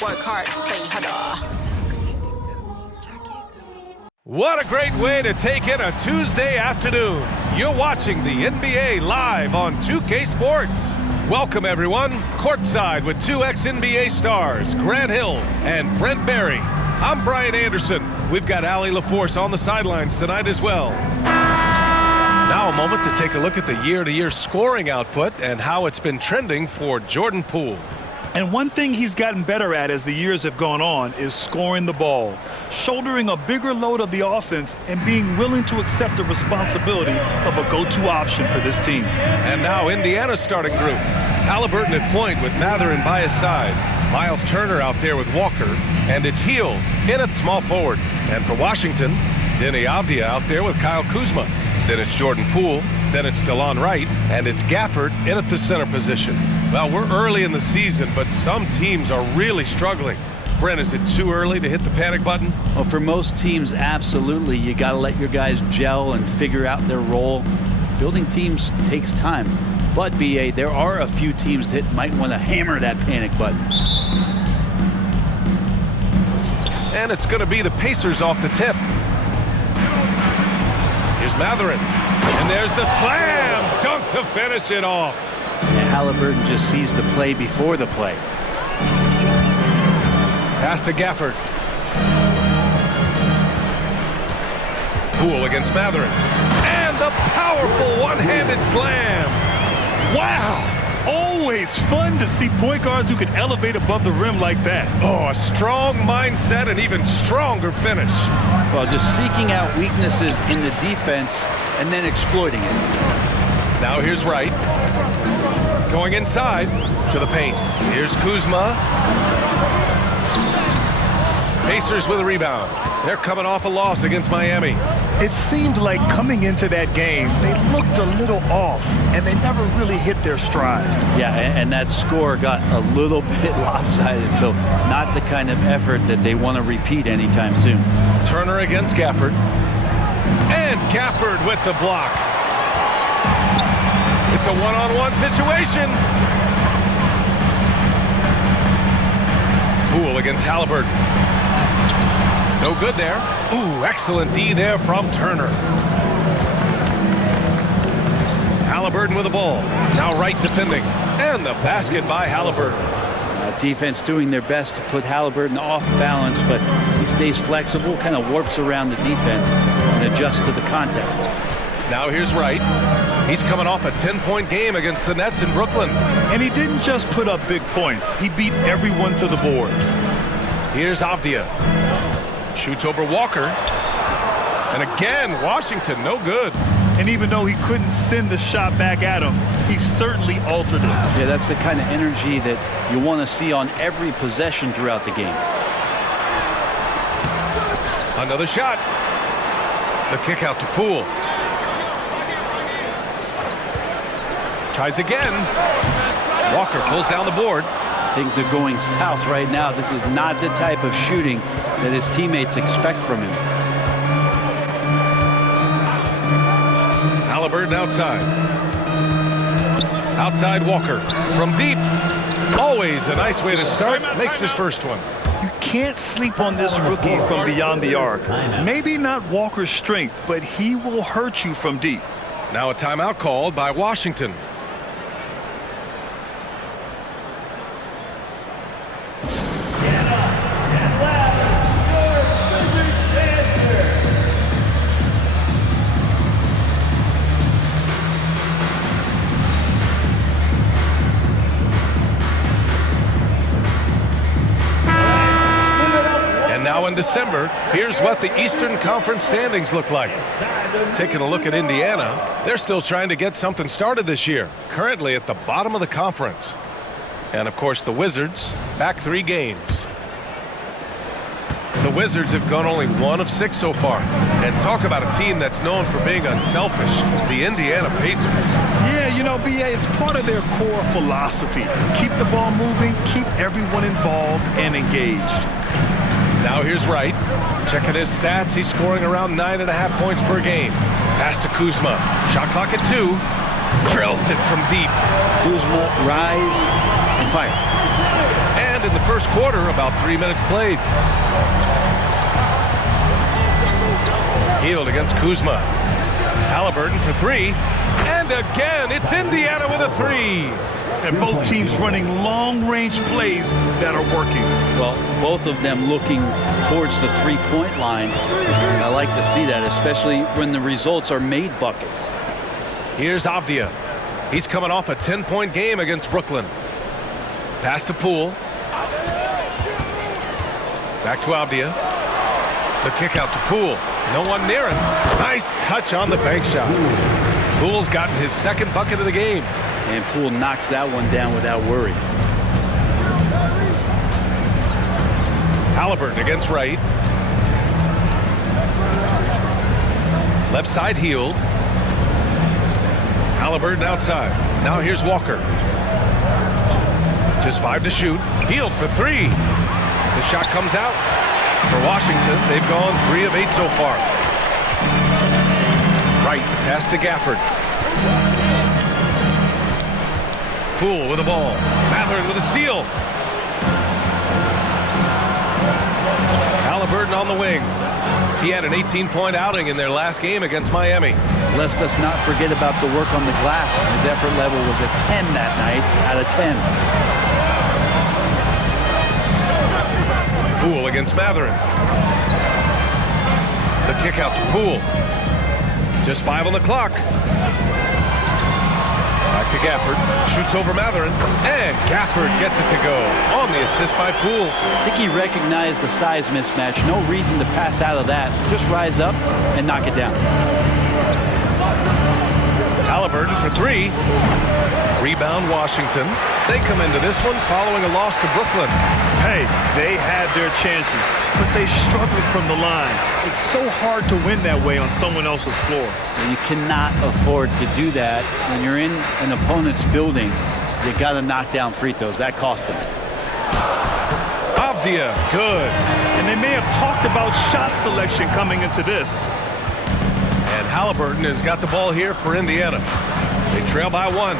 Work hard, play harder. What a great way to take in a Tuesday afternoon. You're watching the NBA live on 2K Sports. Welcome, everyone. Courtside with two ex-NBA stars, Grant Hill and Brent Barry. I'm Brian Anderson. We've got Allie LaForce on the sidelines tonight as well. Now a moment to take a look at the year-to-year scoring output and how it's been trending for Jordan Poole. And one thing he's gotten better at as the years have gone on is scoring the ball, shouldering a bigger load of the offense, and being willing to accept the responsibility of a go-to option for this team. And now Indiana's starting group. Halliburton at point with Mathurin by his side. Miles Turner out there with Walker, and it's Hield in at small forward. And for Washington, Deni Avdija out there with Kyle Kuzma. Then it's Jordan Poole, then it's DeLon Wright, and it's Gafford in at the center position. Well, we're early in the season, but some teams are really struggling. Brent, is it too early to hit the panic button? Well, for most teams, absolutely. You got to let your guys gel and figure out their role. Building teams takes time. But, BA, there are a few teams that might want to hammer that panic button. And it's going to be the Pacers off the tip. Here's Mathurin. And there's the slam dunk to finish it off. And Halliburton just sees the play before the play. Pass to Gafford. Poole against Mathurin. And the powerful one-handed slam. Wow! Always fun to see point guards who can elevate above the rim like that. Oh, a strong mindset and even stronger finish. Well, just seeking out weaknesses in the defense and then exploiting it. Now here's Wright. Going inside to the paint. Here's Kuzma. Pacers with a rebound. They're coming off a loss against Miami. It seemed like coming into that game, they looked a little off, and they never really hit their stride. Yeah, and that score got a little bit lopsided, so not the kind of effort that they want to repeat anytime soon. Turner against Gafford. And Gafford with the block. It's a one-on-one situation. Poole against Halliburton. No good there. Ooh, excellent D there from Turner. Halliburton with the ball. Now Wright defending. And the basket by Halliburton. Defense doing their best to put Halliburton off balance, but he stays flexible, kind of warps around the defense and adjusts to the contact. Now here's Wright. He's coming off a 10-point game against the Nets in Brooklyn. And he didn't just put up big points. He beat everyone to the boards. Here's Avdija. Shoots over Walker. And again, Washington, no good. And even though he couldn't send the shot back at him, he certainly altered it. Yeah, that's the kind of energy that you want to see on every possession throughout the game. Another shot. The kick out to Poole. Tries again. Walker pulls down the board. Things are going south right now. This is not the type of shooting that his teammates expect from him. Halliburton outside. Outside Walker. From deep. Always a nice way to start. Makes his first one. You can't sleep on this rookie from beyond the arc. Maybe not Walker's strength, but he will hurt you from deep. Now a timeout called by Washington. Now in December, here's what the Eastern Conference standings look like. Taking a look at Indiana, they're still trying to get something started this year, currently at the bottom of the conference. And of course the Wizards, back 3 games. The Wizards have gone only 1 of 6 so far. And talk about a team that's known for being unselfish, the Indiana Pacers. Yeah, you know, BA, it's part of their core philosophy. Keep the ball moving, keep everyone involved and engaged. Now here's Wright. Checking his stats, he's scoring around 9.5 points per game. Pass to Kuzma. Shot clock at 2. Drills it from deep. Kuzma, rise, and fire. And in the first quarter, about 3 minutes played. Hield against Kuzma. Halliburton for 3. And again, it's Indiana with a 3. And both teams running long-range plays that are working. Well, both of them looking towards the three-point line. And I like to see that, especially when the results are made buckets. Here's Avdia. He's coming off a 10-point game against Brooklyn. Pass to Poole. Back to Avdia. The kick out to Poole. No one near him. Nice touch on the bank shot. Poole's gotten his second bucket of the game. And Poole knocks that one down without worry. Halliburton against Wright. Left side Hield. Halliburton outside. Now here's Walker. Just 5 to shoot. Hield for 3. The shot comes out. For Washington, they've gone 3 of 8 so far. Wright, pass to Gafford. Poole with the ball. Mathurin with a steal. Halliburton on the wing. He had an 18-point outing in their last game against Miami. Let's just not forget about the work on the glass. His effort level was a 10 that night out of 10. Poole against Mathurin. The kick out to Poole. Just 5 on the clock. Back to Gafford. Shoots over Mathurin. And Gafford gets it to go on the assist by Poole. I think he recognized the size mismatch. No reason to pass out of that. Just rise up and knock it down. Halliburton for 3. Rebound Washington. They come into this one following a loss to Brooklyn. Hey, they had their chances, but they struggled from the line. It's so hard to win that way on someone else's floor. And you cannot afford to do that when you're in an opponent's building. You got to knock down free throws. That cost them. Avdia, good. And they may have talked about shot selection coming into this. And Halliburton has got the ball here for Indiana. They trail by 1.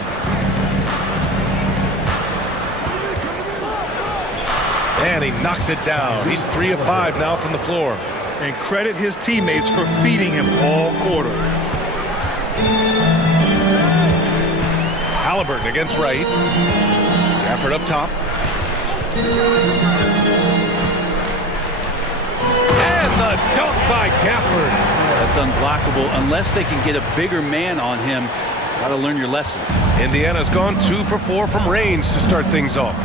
And he knocks it down. He's 3 of 5 now from the floor. And credit his teammates for feeding him all quarter. Halliburton against Wright. Gafford up top. And the dunk by Gafford. That's unblockable unless they can get a bigger man on him. Got to learn your lesson. Indiana's gone 2 for 4 from range to start things off.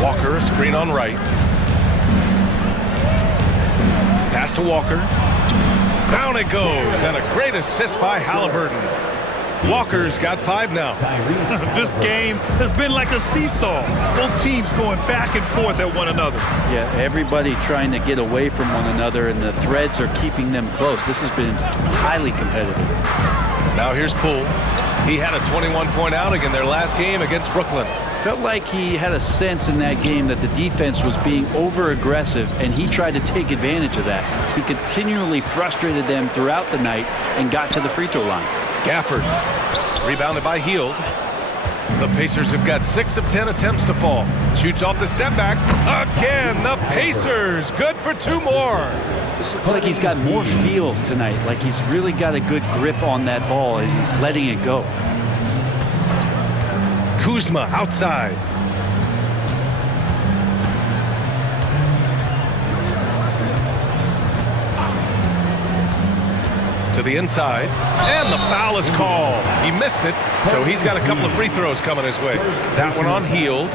Walker, a screen on Wright. Pass to Walker. Down it goes, and a great assist by Halliburton. Walker's got 5 now. This game has been like a seesaw. Both teams going back and forth at one another. Yeah, everybody trying to get away from one another, and the threads are keeping them close. This has been highly competitive. Now here's Poole. He had a 21-point outing in their last game against Brooklyn. Felt like he had a sense in that game that the defense was being over-aggressive, and he tried to take advantage of that. He continually frustrated them throughout the night and got to the free throw line. Gafford, rebounded by Hield. The Pacers have got 6 of 10 attempts to fall. Shoots off the step back. Again, the Pacers, good for 2 more. Looks like he's got more feel tonight, like he's really got a good grip on that ball as he's letting it go. Kuzma outside. To the inside. And the foul is called. He missed it, so he's got a couple of free throws coming his way. That one on Hield.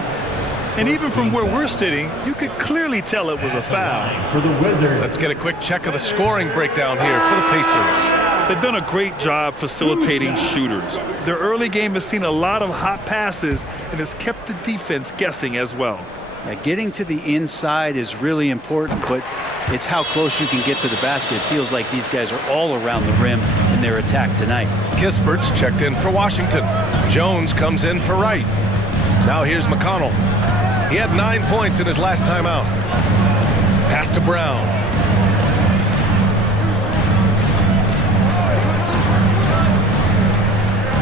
And even from where we're sitting, you could clearly tell it was a foul. For the Wizards. Let's get a quick check of the scoring breakdown here for the Pacers. They've done a great job facilitating shooters. Their early game has seen a lot of hot passes and has kept the defense guessing as well. Getting to the inside is really important, but It's how close you can get to the basket. It feels like these guys are all around the rim in their attack tonight. Kispert's checked in for Washington. Jones comes in for Wright. Now here's McConnell. He had 9 points in his last time out. Pass to Brown.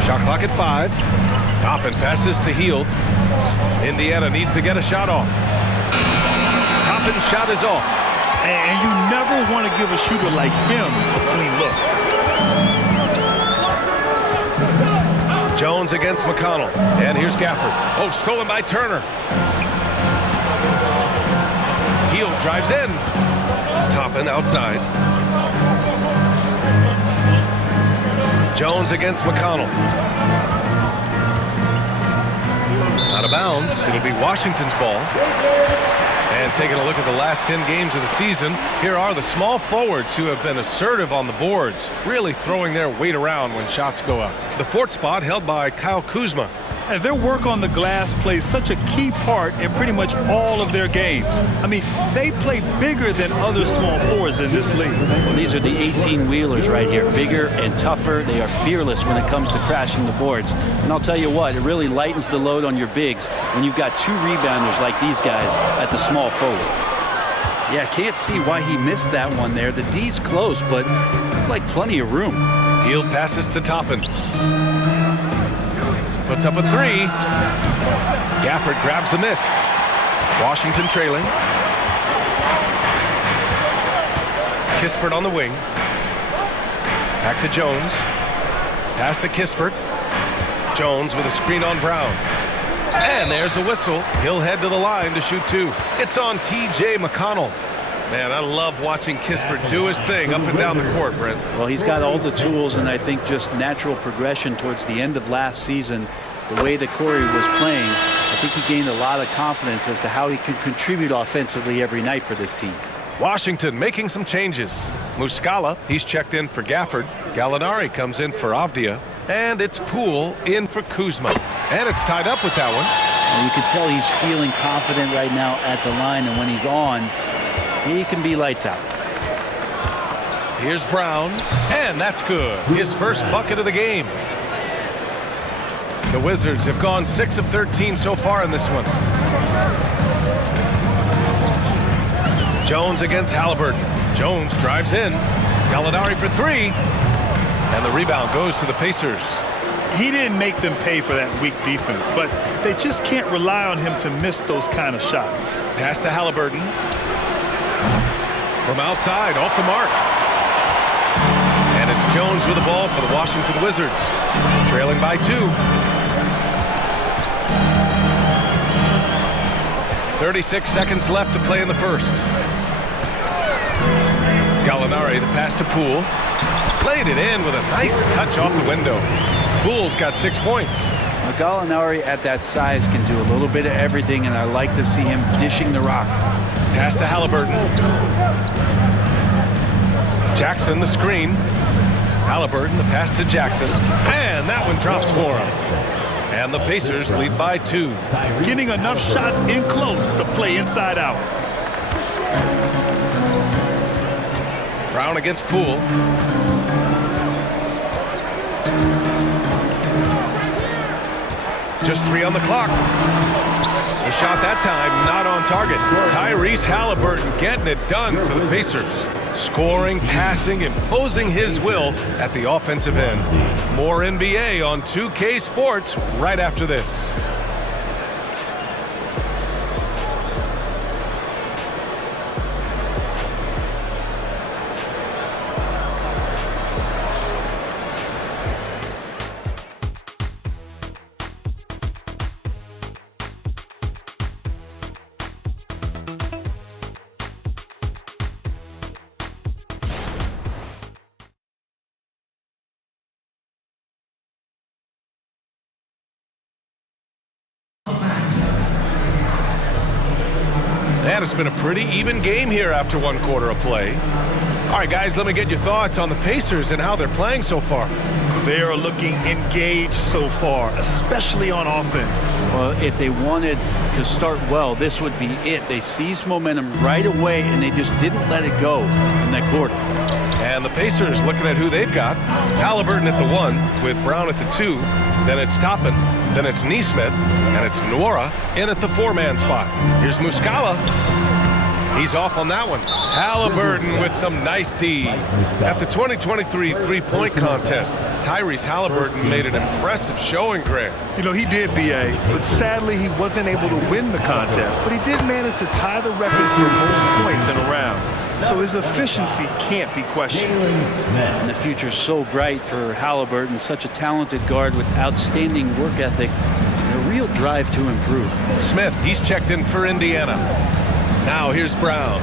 Shot clock at 5. Toppin passes to Hield. Indiana needs to get a shot off. Toppin's shot is off. And you never want to give a shooter like him a clean look. Jones against McConnell. And here's Gafford. Oh, stolen by Turner. Hield drives in. Toppin outside. Jones against McConnell. Out of bounds. It'll be Washington's ball. And taking a look at the last 10 games of the season, here are the small forwards who have been assertive on the boards, really throwing their weight around when shots go up. The fourth spot held by Kyle Kuzma. And their work on the glass plays such a key part in pretty much all of their games. I mean, they play bigger than other small forwards in this league. Well, these are the 18-wheelers right here. Bigger and tougher. They are fearless when it comes to crashing the boards. And I'll tell you what, it really lightens the load on your bigs when you've got 2 rebounders like these guys at the small forward. Yeah, can't see why he missed that one there. The D's close, but looked like plenty of room. Hield passes to Toppin. Puts up a 3. Gafford grabs the miss. Washington trailing. Kispert on the wing. Back to Jones. Pass to Kispert. Jones with a screen on Brown. And there's a whistle. He'll head to the line to shoot 2. It's on T.J. McConnell. Man, I love watching Kispert do his thing up and down the court, Brent. Well, he's got all the tools, and I think just natural progression towards the end of last season, the way that Corey was playing, I think he gained a lot of confidence as to how he can contribute offensively every night for this team. Washington making some changes. Muscala, he's checked in for Gafford. Gallinari comes in for Avdia. And it's Poole in for Kuzma. And it's tied up with that one. And you can tell he's feeling confident right now at the line, and when he's on, he can be lights out. Here's Brown, and that's good. His first bucket of the game. The Wizards have gone 6 of 13 so far in this one. Jones against Halliburton. Jones drives in. Gallinari for 3. And the rebound goes to the Pacers. He didn't make them pay for that weak defense, but they just can't rely on him to miss those kind of shots. Pass to Halliburton. From outside, off the mark. And it's Jones with the ball for the Washington Wizards. Trailing by 2. 36 seconds left to play in the first. Gallinari, the pass to Poole. Laid it in with a nice touch off the window. Poole's got 6 points. Gallinari at that size can do a little bit of everything, and I like to see him dishing the rock. Pass to Halliburton. Jackson the screen. Halliburton the pass to Jackson. And that one drops for him. And the Pacers lead by 2. Getting enough shots in close to play inside out. Brown against Poole. Just 3 on the clock. The shot that time not on target. Tyrese Halliburton getting it done for the Pacers. Scoring, passing, imposing his will at the offensive end. More NBA on 2K Sports right after this. And it's been a pretty even game here after 1 quarter of play. All right, guys, let me get your thoughts on the Pacers and how they're playing so far. They are looking engaged so far, especially on offense. Well, if they wanted to start well, this would be it. They seized momentum right away, and they just didn't let it go in that quarter. And the Pacers looking at who they've got. Halliburton at the 1 with Brown at the 2. Then it's Toppin. Then it's Nesmith. And it's Nwora in at the 4-man spot. Here's Muscala. He's off on that one. Halliburton with some nice D. At the 2023 three-point contest, Tyrese Halliburton made an impressive showing, Greg. You know, he did, B.A., but sadly he wasn't able to win the contest. But he did manage to tie the record for most points in a round. So his efficiency can't be questioned. And the future's so bright for Halliburton, such a talented guard with outstanding work ethic and a real drive to improve. Smith, he's checked in for Indiana. Now here's Brown.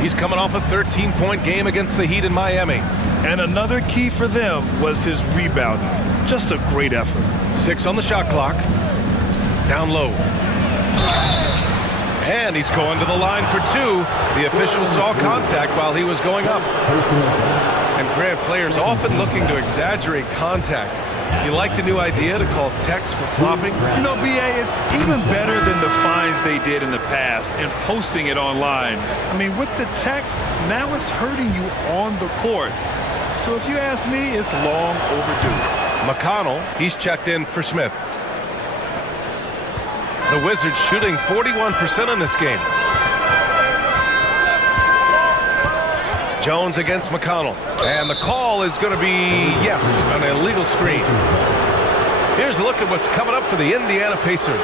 He's coming off a 13-point game against the Heat in Miami. And another key for them was his rebounding. Just a great effort. 6 on the shot clock. Down low. And he's going to the line for 2. The official saw contact while he was going up. And Grant, players often looking to exaggerate contact. You like the new idea to call techs for flopping? You know, B.A., it's even better than the fines they did in the past and posting it online. I mean, with the tech, now it's hurting you on the court. So if you ask me, it's long overdue. McConnell, he's checked in for Smith. The Wizards shooting 41% in this game. Jones against McConnell. And the call is going to be, yes, an illegal screen. Here's a look at what's coming up for the Indiana Pacers.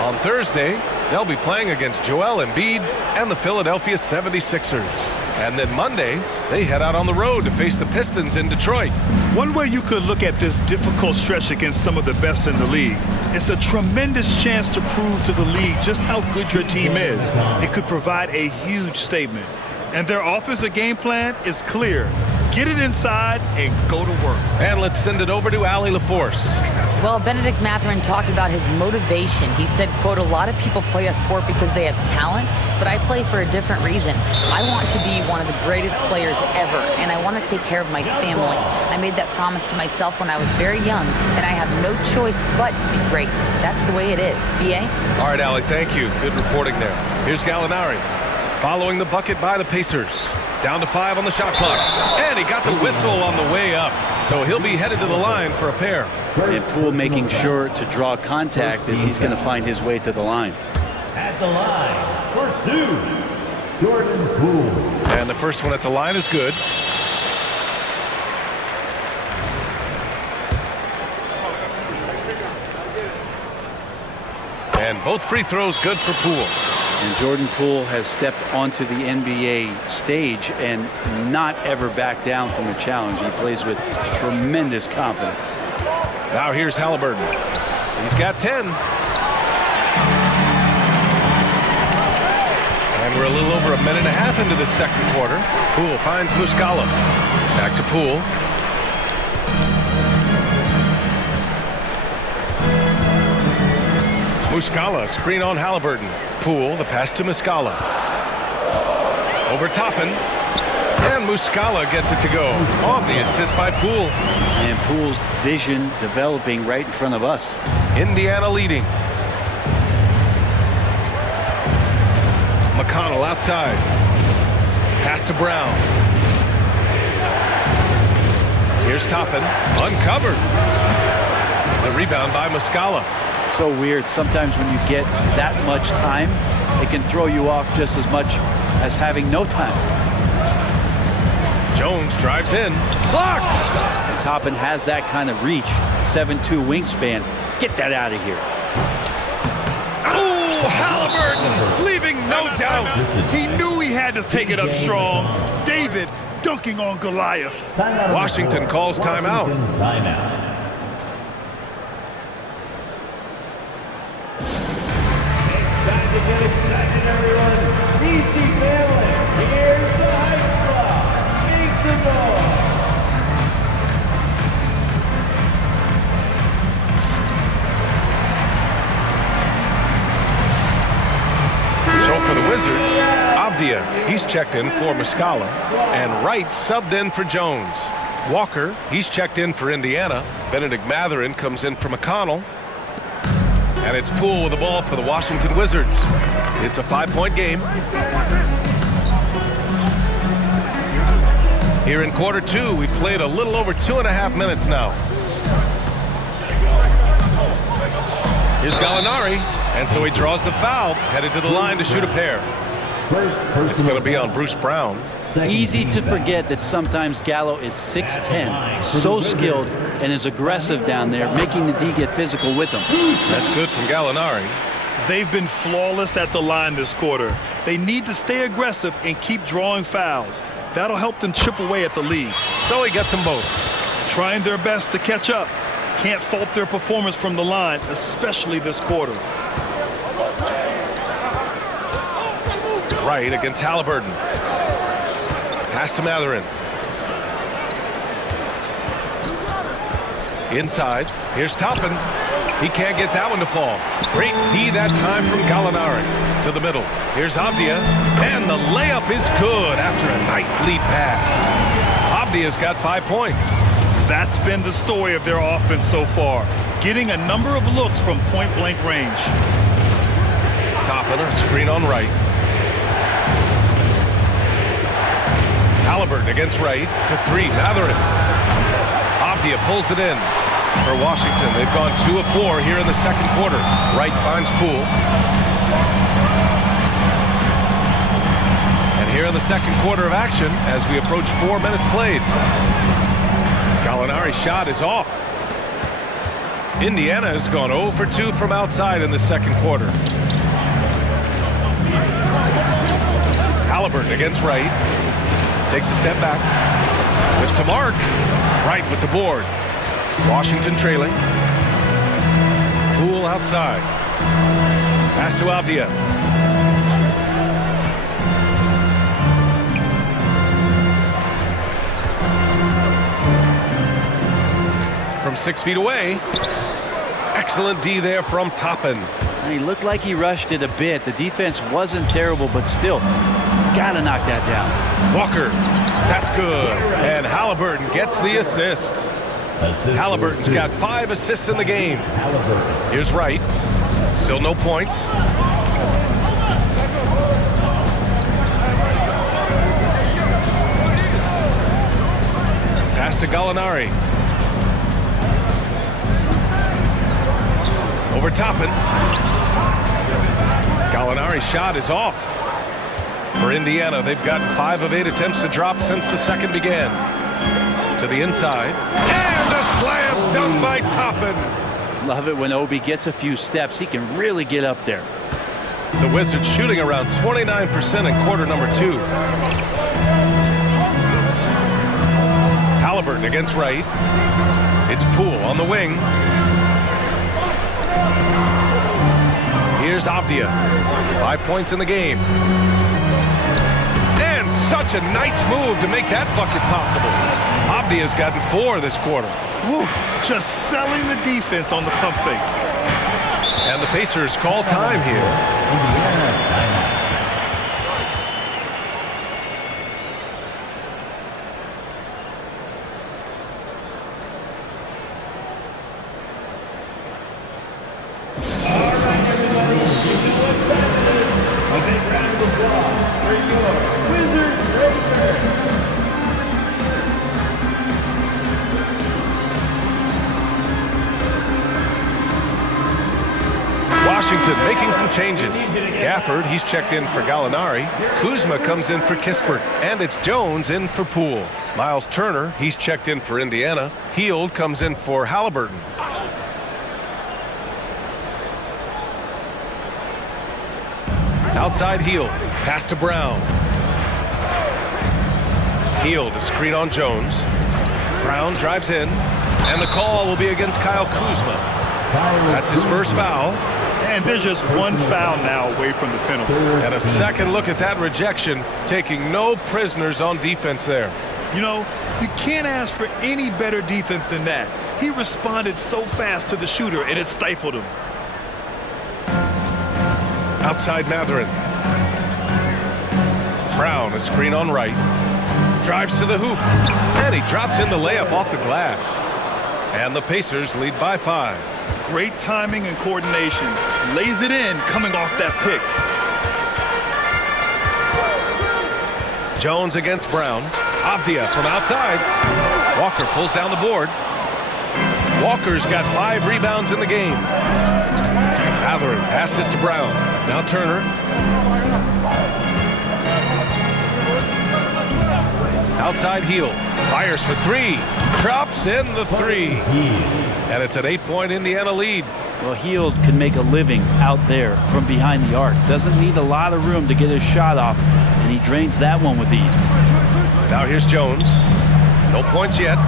On Thursday, they'll be playing against Joel Embiid and the Philadelphia 76ers. And then Monday, they head out on the road to face the Pistons in Detroit. One way you could look at this difficult stretch against some of the best in the league, it's a tremendous chance to prove to the league just how good your team is. It could provide a huge statement. And their offensive game plan is clear. Get it inside and go to work. And let's send it over to Allie LaForce. Well, Benedict Mathurin talked about his motivation. He said, quote, "A lot of people play a sport because they have talent, but I play for a different reason. I want to be one of the greatest players ever, and I want to take care of my family. I made that promise to myself when I was very young, and I have no choice but to be great. That's the way it is." B.A.? All right, Allie, thank you. Good reporting there. Here's Gallinari. Following the bucket by the Pacers. Down to 5 on the shot clock. And he got the whistle on the way up. So he'll be headed to the line for a pair. And Poole making sure to draw contact as he's going to find his way to the line. At the line for 2, Jordan Poole. And the first one at the line is good. And both free throws good for Poole. And Jordan Poole has stepped onto the NBA stage and not ever backed down from a challenge. He plays with tremendous confidence. Now here's Halliburton. He's got 10. And we're a little over a minute and a half into the second quarter. Poole finds Muscala. Back to Poole. Muscala, screen on Halliburton. Poole, the pass to Muscala. Over Toppin. And Muscala gets it to go. On the assist by Poole. And Poole's vision developing right in front of us. Indiana leading. McConnell outside. Pass to Brown. Here's Toppin. Uncovered. The rebound by Muscala. So weird. Sometimes when you get that much time, it can throw you off just as much as having no time. Jones drives in. Blocked! And Toppin has that kind of reach. 7'2" wingspan. Get that out of here. Oh, Halliburton leaving no doubt. He knew he had to take it up strong. David dunking on Goliath. Washington calls timeout. Timeout. To get excited, everyone. DC family, here's the Hype Club. Make some noise. So for the Wizards, Avdia, he's checked in for Muscala, and Wright subbed in for Jones. Walker, he's checked in for Indiana. Benedict Mathurin comes in for McConnell. And it's Poole with the ball for the Washington Wizards. It's a 5-point game. Here in quarter two, we played a little over 2.5 minutes now. Here's Gallinari, and so he draws the foul, headed to the line to shoot a pair. It's going to be on Bruce Brown. Easy to forget that sometimes Gallo is 6'10", so skilled and is aggressive down there, making the D get physical with him. That's good from Gallinari. They've been flawless at the line this quarter. They need to stay aggressive and keep drawing fouls. That'll help them chip away at the lead. So he gets them both. Trying their best to catch up. Can't fault their performance from the line, especially this quarter. Right against Halliburton. Pass to Mathurin. Inside. Here's Toppin. He can't get that one to fall. Great D that time from Gallinari. To the middle. Here's Avdia. And the layup is good after a nice lead pass. Avdia's got 5 points. That's been the story of their offense so far. Getting a number of looks from point-blank range. Toppin, a screen on right. Halliburton against right for 3. Mathurin. Avdia pulls it in for Washington. They've gone 2 of 4 here in the second quarter. Wright finds Poole. And here in the second quarter of action as we approach 4 minutes played. Gallinari's shot is off. Indiana has gone 0 for 2 from outside in the second quarter. Halliburton against Wright. Takes a step back. With some arc. Wright with the board. Washington trailing. Poole outside. Pass to Avdia. From 6 feet away. Excellent D there from Toppin. He looked like he rushed it a bit. The defense wasn't terrible, but still, he's got to knock that down. Walker, that's good. And Halliburton gets the assist. Halliburton's got 5 assists in the game. Here's Wright. Still no points. Pass to Gallinari. Over Toppin. Gallinari's shot is off. For Indiana, they've gotten 5 of 8 attempts to drop since the second began. To the inside. And a slam dunk by Toppin. Love it when Obi gets a few steps. He can really get up there. The Wizards shooting around 29% in quarter number 2. Halliburton against Wright. It's Poole on the wing. Here's Avdia. 5 points in the game. And such a nice move to make that bucket possible. Avdia's gotten 4 this quarter. Woo, just selling the defense on the pump fake. And the Pacers call time here. Washington making some changes. Gafford, he's checked in for Gallinari. Kuzma comes in for Kispert. And it's Jones in for Poole. Miles Turner, he's checked in for Indiana. Hield comes in for Halliburton. Outside Hield. Pass to Brown. Hield, a screen on Jones. Brown drives in. And the call will be against Kyle Kuzma. That's his first foul. And there's just one foul now away from the penalty. And a second look at that rejection, taking no prisoners on defense there. You know, you can't ask for any better defense than that. He responded so fast to the shooter, and it stifled him. Outside Mathurin. Brown, a screen on right. Drives to the hoop, and he drops in the layup off the glass. And the Pacers lead by 5. Great timing and coordination. Lays it in coming off that pick. Jones against Brown. Avdia from outside. Walker pulls down the board. Walker's got 5 rebounds in the game. Mathurin passes to Brown. Now Turner. Outside heel. Fires for 3. Drops in the 3. And it's an 8-point Indiana lead. Well, Hield can make a living out there from behind the arc. Doesn't need a lot of room to get his shot off, and he drains that one with ease. Now here's Jones. No points yet.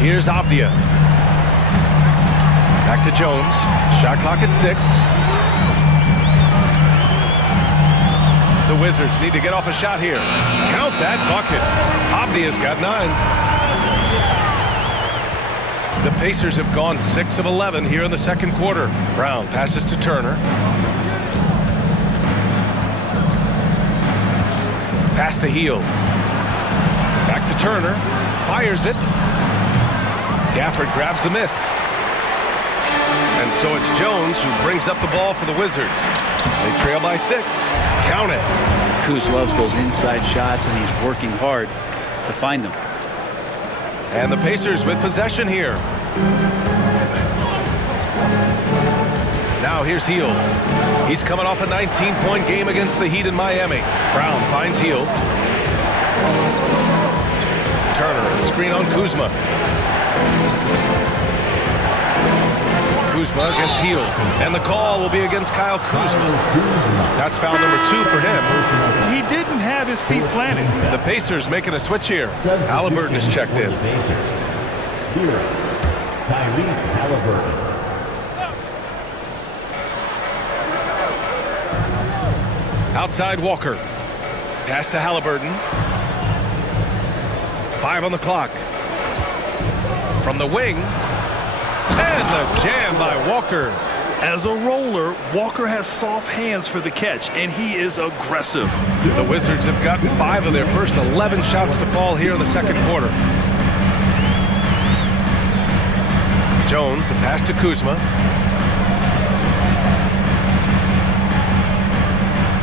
Here's Avdia. Back to Jones. Shot clock at 6. The Wizards need to get off a shot here. Count that bucket. Avdia's got 9. The Pacers have gone 6 of 11 here in the second quarter. Brown passes to Turner. Pass to Hield. Back to Turner. Fires it. Gafford grabs the miss. And so it's Jones who brings up the ball for the Wizards. They trail by 6. Count it. Kuz loves those inside shots, and he's working hard to find them. And the Pacers with possession here. Now here's Hield. He's coming off a 19-point game against the Heat in Miami. Brown finds Hield. Turner, a screen on Kuzma. Kuzma against Hield. And the call will be against Kyle Kuzma. That's foul number 2 for him. He didn't have his feet planted. The Pacers making a switch here. Halliburton is checked in. 0. Tyrese Halliburton. Outside Walker. Pass to Halliburton. 5 on the clock. From the wing. And the jam by Walker. As a roller, Walker has soft hands for the catch, and he is aggressive. The Wizards have gotten 5 of their first 11 shots to fall here in the second quarter. Jones, the pass to Kuzma.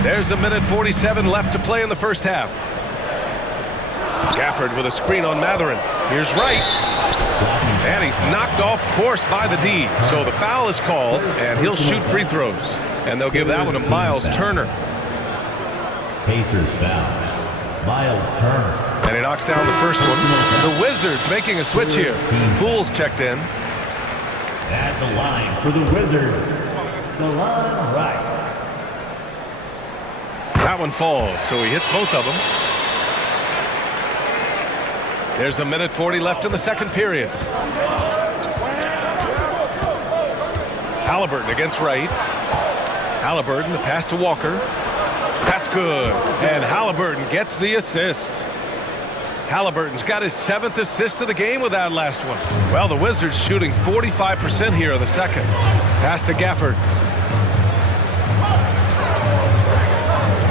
There's a minute 47 left to play in the first half. Gafford with a screen on Mathurin. Here's Wright. And he's knocked off course by the D. So the foul is called, and he'll shoot free throws. And they'll give that one to Miles Turner. Pacers foul. Miles Turner. And he knocks down the first one. The Wizards making a switch here. Poole's checked in. At the line for the Wizards, DeLon Wright. That one falls, so he hits both of them. There's a minute 40 left in the second period. Halliburton against Wright. Halliburton, the pass to Walker. That's good. And Halliburton gets the assist. Halliburton's got his 7th assist of the game with that last one. Well, the Wizards shooting 45% here in the second. Pass to Gafford.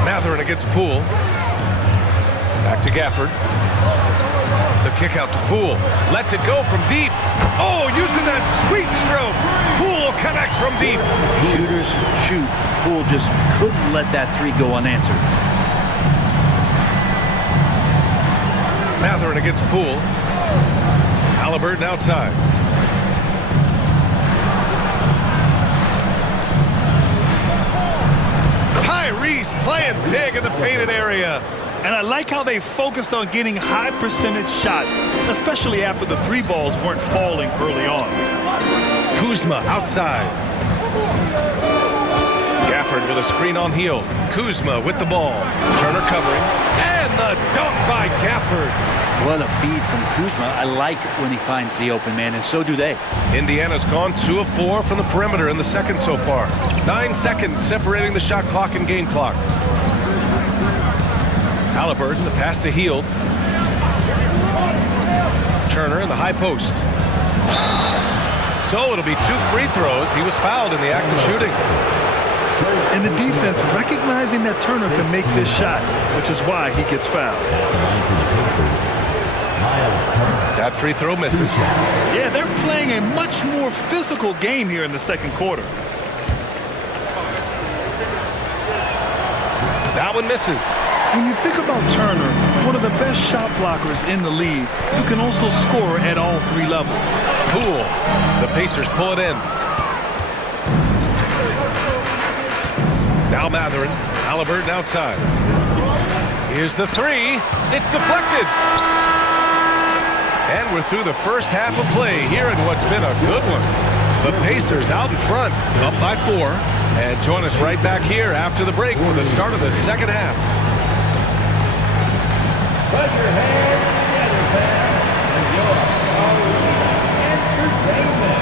Mathurin against Poole. Back to Gafford. The kick out to Poole. Lets it go from deep. Oh, using that sweet stroke. Poole connects from deep. Shooters shoot. Poole just couldn't let that 3 go unanswered. Mathurin against Poole. Halliburton outside. Tyrese playing big in the painted area. And I like how they focused on getting high percentage shots, especially after the 3 balls weren't falling early on. Kuzma outside. Gafford with a screen on heel. Kuzma with the ball. Turner covering. And the dunk by Gafford. What a feed from Kuzma. I like when he finds the open man, and so do they. Indiana's gone 2 of 4 from the perimeter in the second so far. 9 seconds separating the shot clock and game clock. Halliburton, the pass to Hield. Turner in the high post. So it'll be 2 free throws. He was fouled in the act of shooting. And the defense recognizing that Turner can make this shot, which is why he gets fouled. That free throw misses. Yeah, they're playing a much more physical game here in the second quarter. That one misses. When you think about Turner, one of the best shot blockers in the league, who can also score at all three levels. Poole. The Pacers pull it in. Now Matherin. Halliburton outside. Here's the three. It's deflected. And we're through the first half of play here in what's been a good one. The Pacers out in front, up by 4. And join us right back here after the break for the start of the second half. Put your hands together, fans, and your entertainment.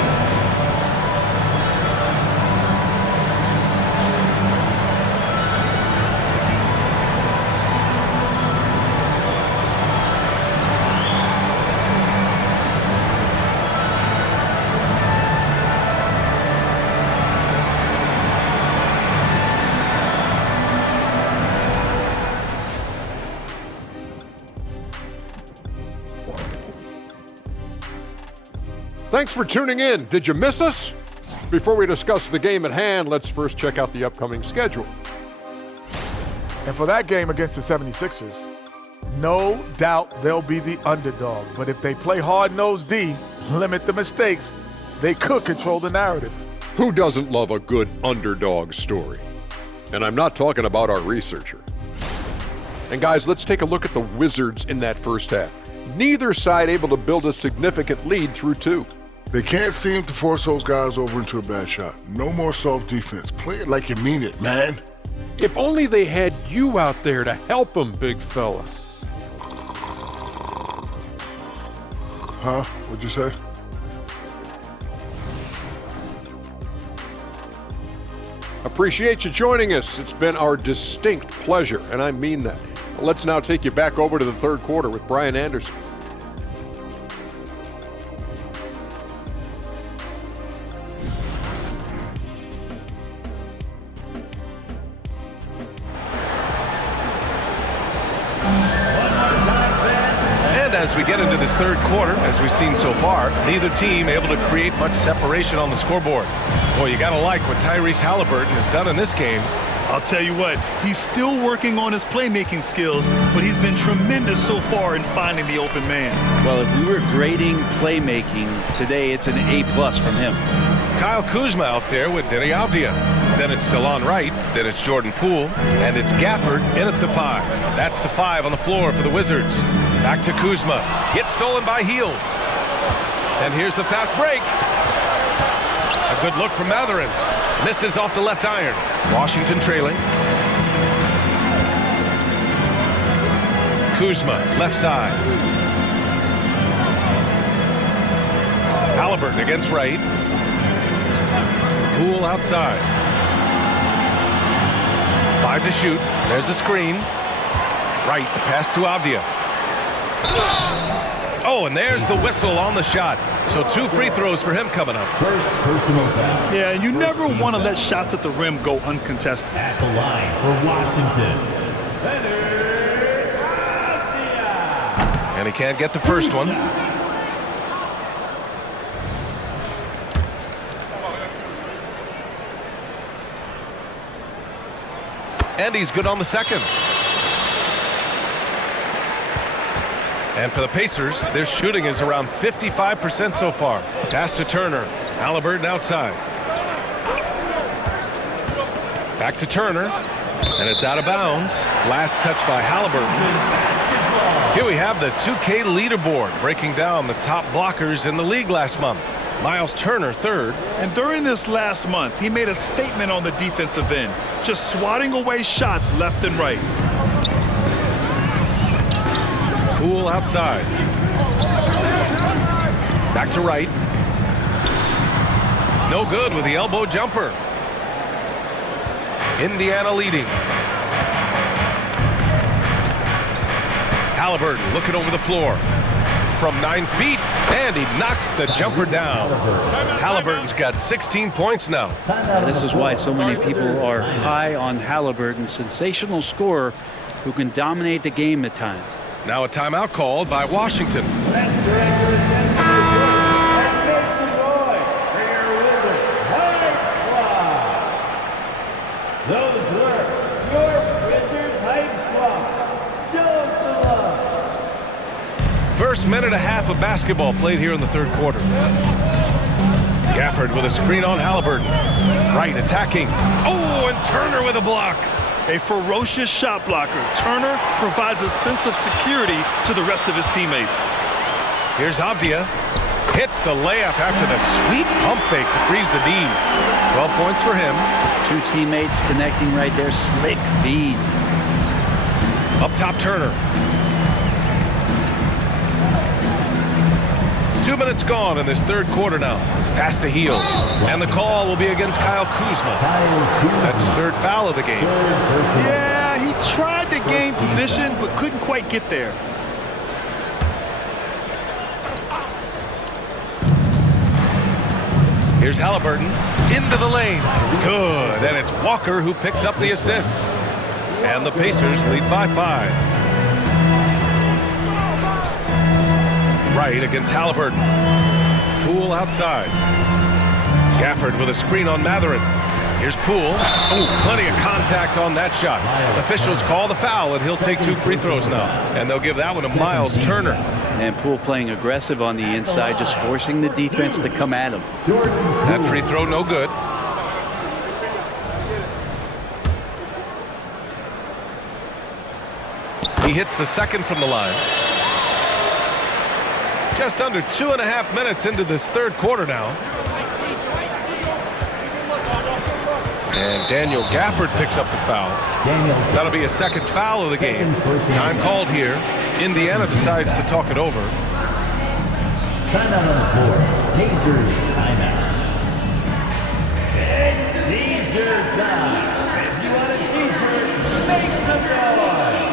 Thanks for tuning in. Did you miss us? Before we discuss the game at hand, let's first check out the upcoming schedule. And for that game against the 76ers, no doubt they'll be the underdog. But if they play hard-nosed D, limit the mistakes, they could control the narrative. Who doesn't love a good underdog story? And I'm not talking about our researcher. And guys, let's take a look at the Wizards in that first half. Neither side able to build a significant lead through 2. They can't seem to force those guys over into a bad shot. No more soft defense. Play it like you mean it, man. If only they had you out there to help them, big fella. Huh? What'd you say? Appreciate you joining us. It's been our distinct pleasure, and I mean that. Let's now take you back over to the third quarter with Brian Anderson. As we get into this third quarter, as we've seen so far, neither team able to create much separation on the scoreboard. Boy, you gotta like what Tyrese Halliburton has done in this game. I'll tell you what, he's still working on his playmaking skills, but he's been tremendous so far in finding the open man. Well, if we were grading playmaking today, it's an A+ from him. Kyle Kuzma out there with Denny Avdia. Then it's DeLon Wright, then it's Jordan Poole, and it's Gafford in at the 5. That's the 5 on the floor for the Wizards. Back to Kuzma. Gets stolen by Hield. And here's the fast break. A good look from Matherin. Misses off the left iron. Washington trailing. Kuzma, left side. Halliburton against Wright. Poole outside. 5 to shoot. There's the screen. Wright, the pass to Avdia. Oh, and there's the whistle on the shot. So 2 free throws for him coming up. First personal foul. Yeah, you never want to let shots at the rim go uncontested. At the line for Washington. And he can't get the first one. And he's good on the second. And for the Pacers, their shooting is around 55% so far. Pass to Turner. Halliburton outside. Back to Turner. And it's out of bounds. Last touch by Halliburton. Here we have the 2K leaderboard breaking down the top blockers in the league last month. Miles Turner, 3rd. And during this last month, he made a statement on the defensive end, just swatting away shots left and right. Poole outside. Back to Wright. No good with the elbow jumper. Indiana leading. Halliburton looking over the floor. From 9 feet. And he knocks the jumper down. Halliburton's got 16 points now. This is why so many people are high on Halliburton. Sensational scorer who can dominate the game at times. Now a timeout called by Washington. Let's direct your attention to the court and make some noise for your Wizards High Squad. Those were your Wizards High Squad. Show some love. First minute and a half of basketball played here in the third quarter. Gafford with a screen on Halliburton. Wright attacking. Oh, and Turner with a block. A ferocious shot blocker, Turner provides a sense of security to the rest of his teammates. Here's Avdia. Hits the layup after the sweet pump fake to freeze the D. 12 points for him. Two teammates connecting right there. Slick feed. Up top, Turner. 2 minutes gone in this third quarter now. Pass to Heel. And the call will be against Kyle Kuzma. That's his third foul of the game. Yeah, he tried to gain position, but couldn't quite get there. Here's Halliburton. Into the lane. Good. And it's Walker who picks up the assist. And the Pacers lead by 5. Wright against Halliburton. Poole outside. Gafford with a screen on Mathurin. Here's Poole. Oh, plenty of contact on that shot. Officials call the foul, and he'll take 2 free throws now. And they'll give that one to Miles Turner. And Poole playing aggressive on the inside, just forcing the defense to come at him. That free throw no good. He hits the second from the line. Just under 2.5 minutes into this third quarter now. And Daniel Gafford picks up the foul. That'll be a second foul of the game. Time called here. Indiana decides to talk it over. Timeout on the floor. Pacers timeout. It's t-shirt time. If you want a t-shirt, make some noise.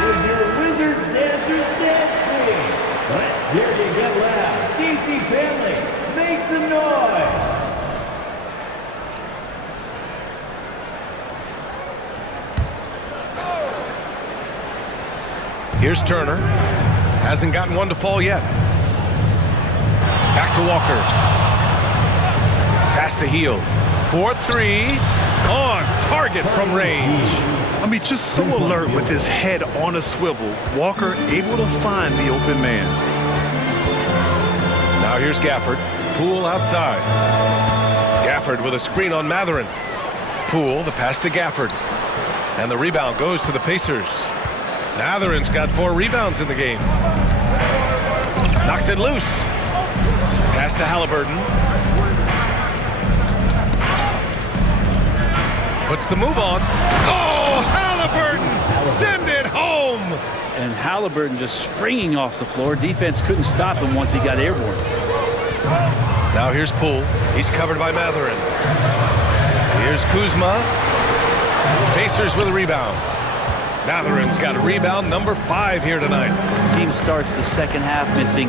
Was your Wizards dancers dancing? Let's hear you get loud. DC family, make some noise. Here's Turner. Hasn't gotten one to fall yet. Back to Walker. Pass to Heel. 4-3. On target from range. I mean, just so alert with his head on a swivel. Walker able to find the open man. Now here's Gafford. Poole outside. Gafford with a screen on Mathurin. Poole, the pass to Gafford. And the rebound goes to the Pacers. Mathurin's got 4 rebounds in the game. Knocks it loose. Pass to Halliburton. Puts the move on. Oh, Halliburton! Send it home! And Halliburton just springing off the floor. Defense couldn't stop him once he got airborne. Now here's Poole. He's covered by Mathurin. Here's Kuzma. Pacers with a rebound. Mathurin's got a rebound number 5 here tonight. Team starts the second half missing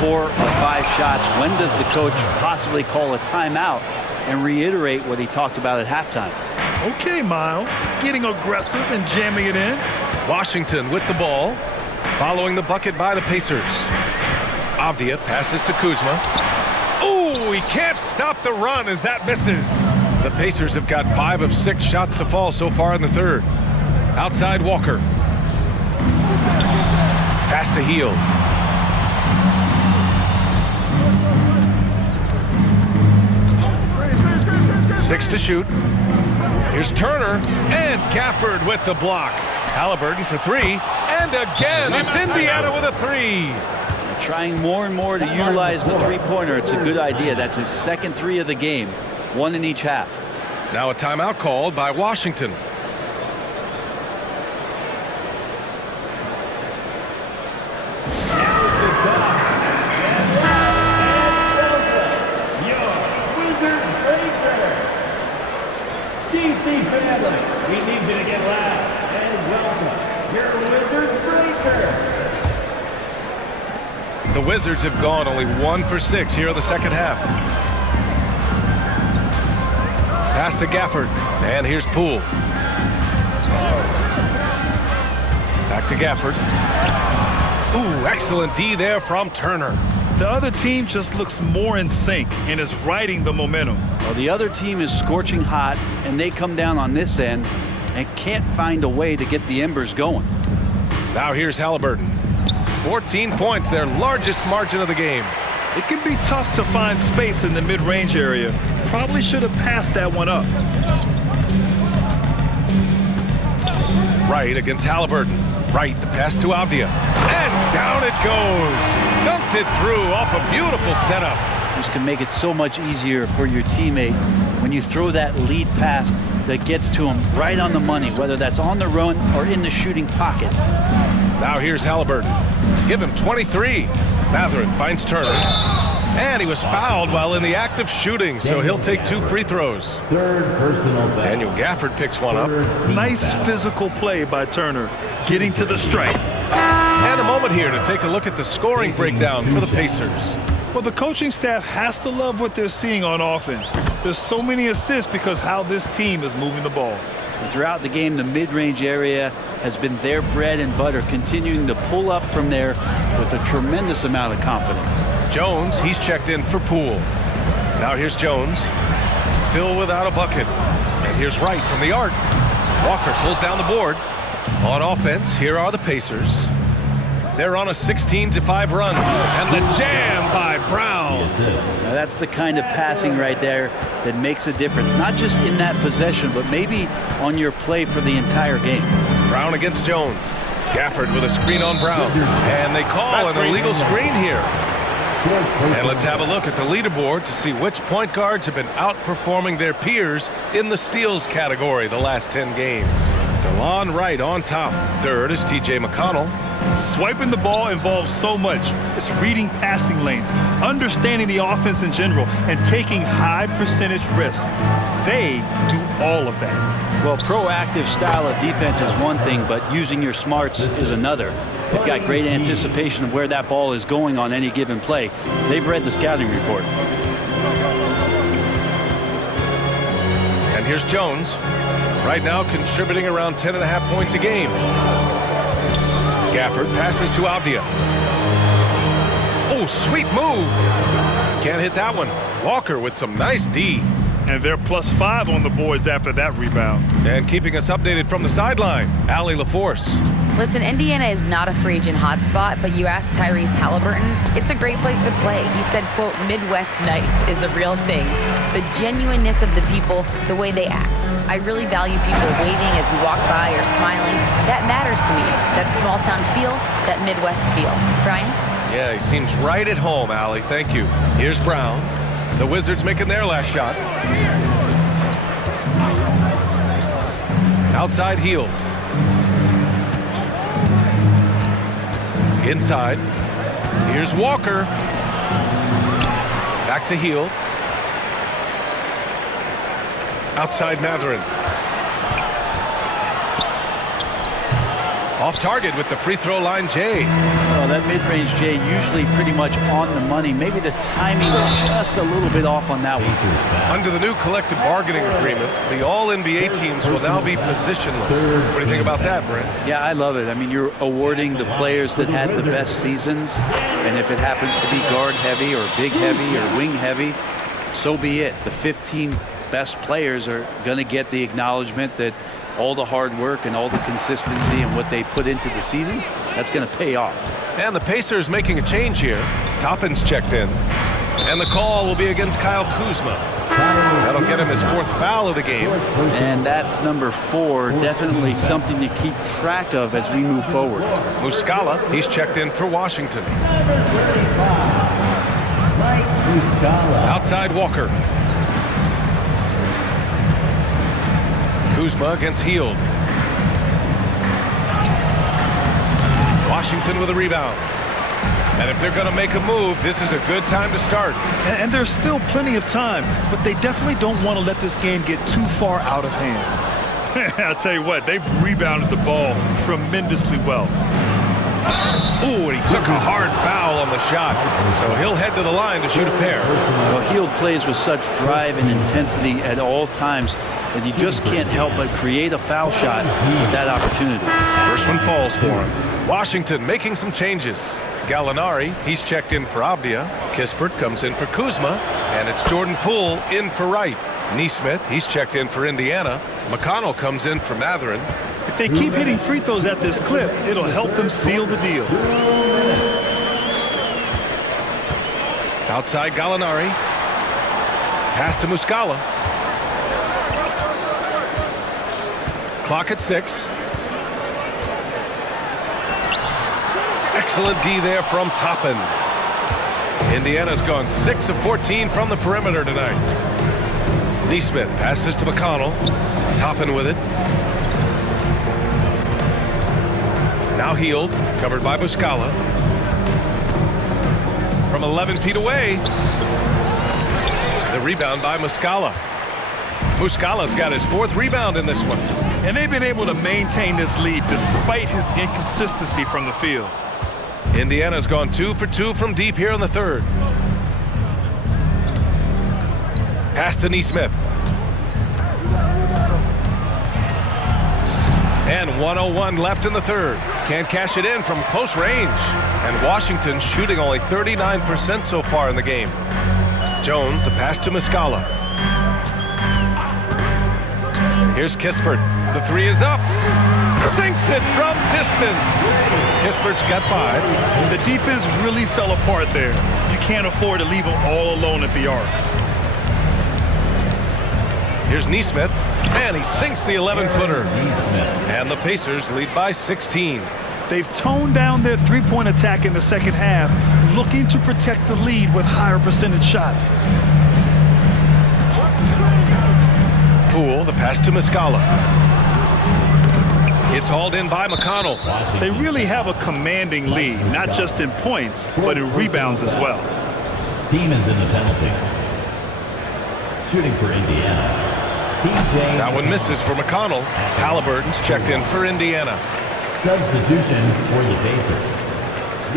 4 of 5 shots. When does the coach possibly call a timeout and reiterate what he talked about at halftime? Okay, Miles, getting aggressive and jamming it in. Washington with the ball, following the bucket by the Pacers. Avdia passes to Kuzma. Oh, he can't stop the run as that misses. The Pacers have got 5 of 6 shots to fall so far in the third. Outside Walker. Pass to Heel. Six to shoot. Here's Turner and Gafford with the block. Halliburton for 3. And again, it's Indiana with a 3. Trying more and more to utilize the three-pointer. It's a good idea. That's his second 3 of the game. 1 in each half. Now a timeout called by Washington. DC BC family, we need you to get loud and welcome your Wizards breaker. The Wizards have gone only 1 for 6 here in the second half. Pass to Gafford, and here's Poole. Back to Gafford. Ooh, excellent D there from Turner. The other team just looks more in sync and is riding the momentum. Well, the other team is scorching hot, and they come down on this end and can't find a way to get the embers going. Now here's Halliburton. 14 points, their largest margin of the game. It can be tough to find space in the mid-range area. Probably should have passed that one up. Wright against Halliburton. Wright, the pass to Avdia. And down it goes. Dunked it through off a beautiful setup. This can make it so much easier for your teammate when you throw that lead pass that gets to him right on the money, whether that's on the run or in the shooting pocket. Now here's Halliburton. Give him 23. Mathurin finds Turner. And he was fouled while in the act of shooting, so he'll take 2 free throws. Third personal foul. Daniel Gafford picks one up. Nice physical play by Turner, getting to the stripe. And a moment here to take a look at the scoring breakdown for the Pacers. Well, the coaching staff has to love what they're seeing on offense. There's so many assists because how this team is moving the ball. And throughout the game, the mid-range area has been their bread and butter, continuing to pull up from there with a tremendous amount of confidence. Jones, he's checked in for Poole. Now here's Jones, still without a bucket. And here's Wright from the arc. Walker pulls down the board. On offense, here are the Pacers. They're on a 16-5 run. And the jam by Brown. Now that's the kind of passing right there that makes a difference, not just in that possession, but maybe on your play for the entire game. Brown against Jones. Gafford with a screen on Brown. And they call an illegal screen here. And let's have a look at the leaderboard to see which point guards have been outperforming their peers in the steals category the last 10 games. DeLon Wright on top. Third is T.J. McConnell. Swiping the ball involves so much. It's reading passing lanes, understanding the offense in general, and taking high percentage risk. They do all of that. Well, proactive style of defense is one thing, but using your smarts is another. They've got great anticipation of where that ball is going on any given play. They've read the scouting report. And here's Jones. Right now contributing around 10.5 points a game. Gafford passes to Avdia. Oh, sweet move. Can't hit that one. Walker with some nice D. And they're +5 on the boards after that rebound. And keeping us updated from the sideline, Allie LaForce. Listen, Indiana is not a free agent hotspot, but you asked Tyrese Halliburton, it's a great place to play. He said, quote, Midwest nice is a real thing. The genuineness of the people, the way they act. I really value people waving as you walk by or smiling. That matters to me. That small town feel, that Midwest feel. Brian? Yeah, he seems right at home, Allie. Thank you. Here's Brown. The Wizards making their last shot. Outside heel. Inside. Here's Walker. Back to heel. Outside Mathurin. Off target with the free throw line, Jay. Well, that mid-range Jay usually pretty much on the money. Maybe the timing was just a little bit off on that one. Under the new collective bargaining agreement, the all-NBA teams will now be positionless. What do you think about that, Brent? Yeah, I love it. I mean, you're awarding the players that had the best seasons, and if it happens to be guard heavy or big heavy or wing heavy, so be it. The 15 best players are going to get the acknowledgement that all the hard work and all the consistency and what they put into the season, that's going to pay off. And the Pacers making a change here. Toppin's checked in. And the call will be against Kyle Kuzma. That'll get him his 4th foul of the game. And that's number 4, definitely something to keep track of as we move forward. Muscala, he's checked in for Washington. Outside Walker. Kuzma against Hield. Washington with a rebound. And if they're going to make a move, this is a good time to start. And there's still plenty of time, but they definitely don't want to let this game get too far out of hand. I'll tell you what, they've rebounded the ball tremendously well. Ooh, and he took a hard foul on the shot. So he'll head to the line to shoot a pair. Well, Hield plays with such drive and intensity at all times that you just can't help but create a foul shot with that opportunity. First one falls for him. Washington making some changes. Gallinari, he's checked in for Abdia. Kispert comes in for Kuzma. And it's Jordan Poole in for Wright. Neesmith, he's checked in for Indiana. McConnell comes in for Mathurin. If they keep hitting free throws at this clip, it'll help them seal the deal. Outside Gallinari. Pass to Muscala. Clock at 6. Excellent D there from Toppin. Indiana's gone 6 of 14 from the perimeter tonight. Neesmith passes to McConnell. Toppin with it. Now Hield, covered by Muscala. From 11 feet away. The rebound by Muscala. Muscala's got his 4th rebound in this one. And they've been able to maintain this lead despite his inconsistency from the field. Indiana's gone 2 for 2 from deep here in the 3rd. Pass to Neesmith. And 1:01 left in the 3rd. Can't cash it in from close range. And Washington shooting only 39% so far in the game. Jones, the pass to Muscala. Here's Kispert. The 3 is up. Sinks it from distance. Kispert's got 5. The defense really fell apart there. You can't afford to leave them all alone at the arc. Here's Neesmith, and he sinks the 11-footer. And the Pacers lead by 16. They've toned down their three-point attack in the second half, looking to protect the lead with higher percentage shots. Poole, the pass to Muscala. It's hauled in by McConnell. They really have a commanding lead, not just in points, but in rebounds as well. Team is in the penalty. Shooting for Indiana. That one misses for McConnell. Halliburton's checked in for Indiana. Substitution for the Pacers.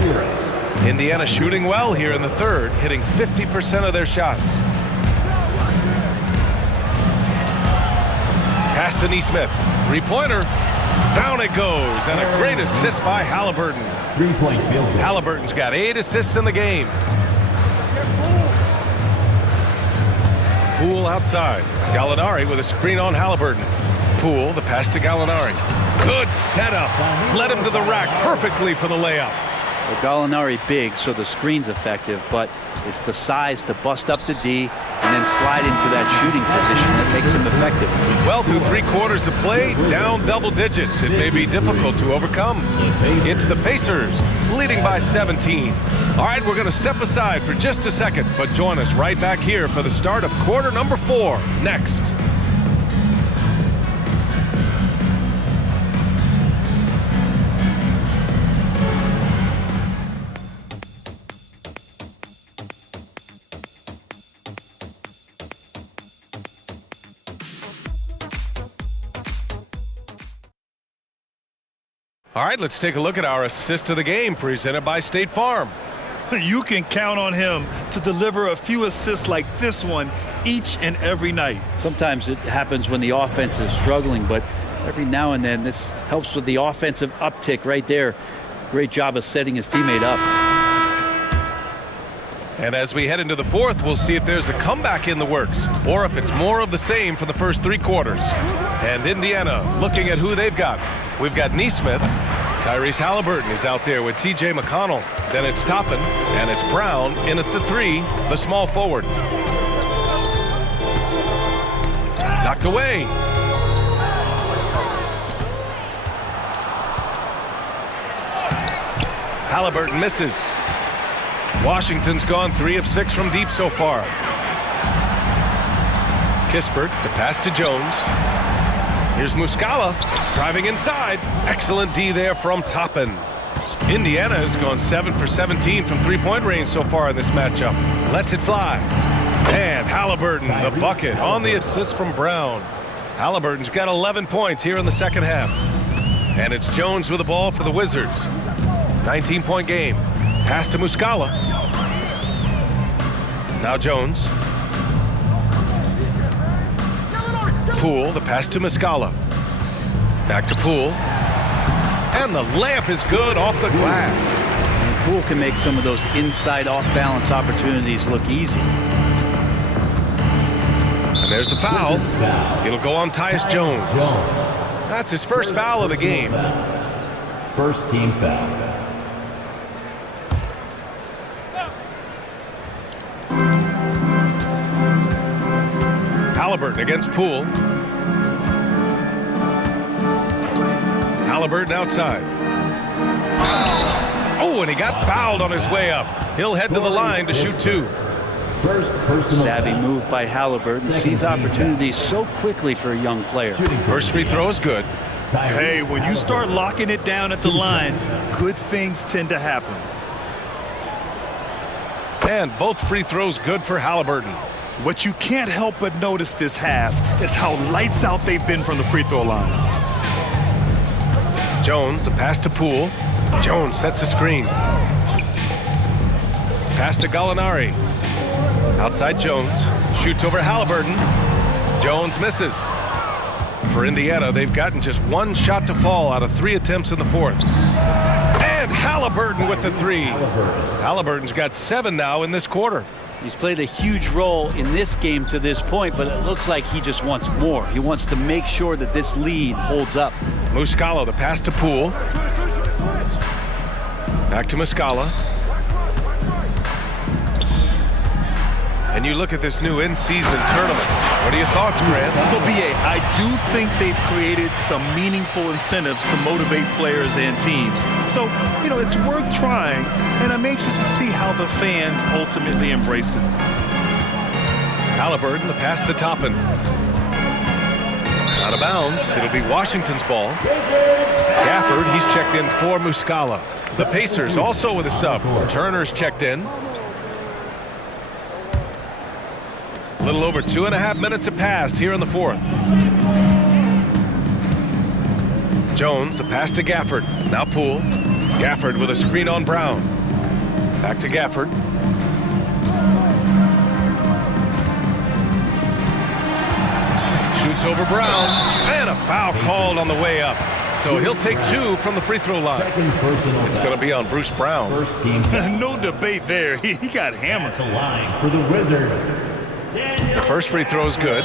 0. Indiana shooting well here in the 3rd, hitting 50% of their shots. Pass to Neesmith. 3-pointer. Down it goes, and a great assist by Halliburton. 3-point field goal. Halliburton's got 8 assists in the game. Poole outside. Gallinari with a screen on Halliburton. Poole, the pass to Gallinari. Good setup. Led him to the rack perfectly for the layup. Well, Gallinari big, so the screen's effective, but it's the size to bust up the D and then slide into that shooting position that makes him effective. Well, through 3 quarters of play, down double digits. It may be difficult to overcome. It's the Pacers leading by 17. All right, we're going to step aside for just a second, but join us right back here for the start of quarter number 4 next. All right, let's take a look at our assist of the game presented by State Farm. You can count on him to deliver a few assists like this one each and every night. Sometimes it happens when the offense is struggling, but every now and then this helps with the offensive uptick right there. Great job of setting his teammate up. And as we head into the 4th, we'll see if there's a comeback in the works or if it's more of the same for the first 3 quarters. And Indiana looking at who they've got. We've got Neesmith. Tyrese Halliburton is out there with T.J. McConnell. Then it's Toppin, and it's Brown in at the 3, the small forward. Knocked away. Halliburton misses. Washington's gone 3 of 6 from deep so far. Kispert, the pass to Jones. Here's Muscala driving inside. Excellent D there from Toppin. Indiana has gone 7 for 17 from three-point range so far in this matchup. Lets it fly. And Halliburton, the bucket on the assist from Brown. Halliburton's got 11 points here in the second half. And it's Jones with the ball for the Wizards. 19-point game. Pass to Muscala. Now Jones. Poole, the pass to Muscala. Back to Poole. And the layup is good off the glass. And Poole can make some of those inside off-balance opportunities look easy. And there's the foul. It'll go on Tyus Jones. That's his first foul of the game. First team foul. Halliburton against Poole. Halliburton outside. Oh, and he got fouled on his way up. He'll head to the line to shoot two. Savvy move by Halliburton. Sees opportunities so quickly for a young player. First free throw is good. Hey, when you start locking it down at the line, good things tend to happen. And both free throws good for Halliburton. What you can't help but notice this half is how lights out they've been from the free throw line. Jones, the pass to Poole. Jones sets a screen. Pass to Gallinari. Outside Jones. Shoots over Halliburton. Jones misses. For Indiana, they've gotten just one shot to fall out of 3 attempts in the fourth. And Halliburton with the three. Halliburton's got 7 now in this quarter. He's played a huge role in this game to this point, but it looks like he just wants more. He wants to make sure that this lead holds up. Muscala, the pass to Poole. Back to Muscala. And you look at this new in-season tournament. What are your thoughts, Grant? So, B.A., I do think they've created some meaningful incentives to motivate players and teams. So, it's worth trying, and I'm anxious to see how the fans ultimately embrace it. Halliburton, the pass to Toppin. Out of bounds. It'll be Washington's ball. Gafford, he's checked in for Muscala. The Pacers also with a sub. Turner's checked in. A little over 2.5 minutes have passed here in the fourth. Jones, the pass to Gafford. Now Poole. Gafford with a screen on Brown. Back to Gafford. Shoots over Brown. And a foul called on the way up. So he'll take 2 from the free throw line. It's going to be on Bruce Brown. First team foul. No debate there. He got hammered. The line for the Wizards. The first free throw is good.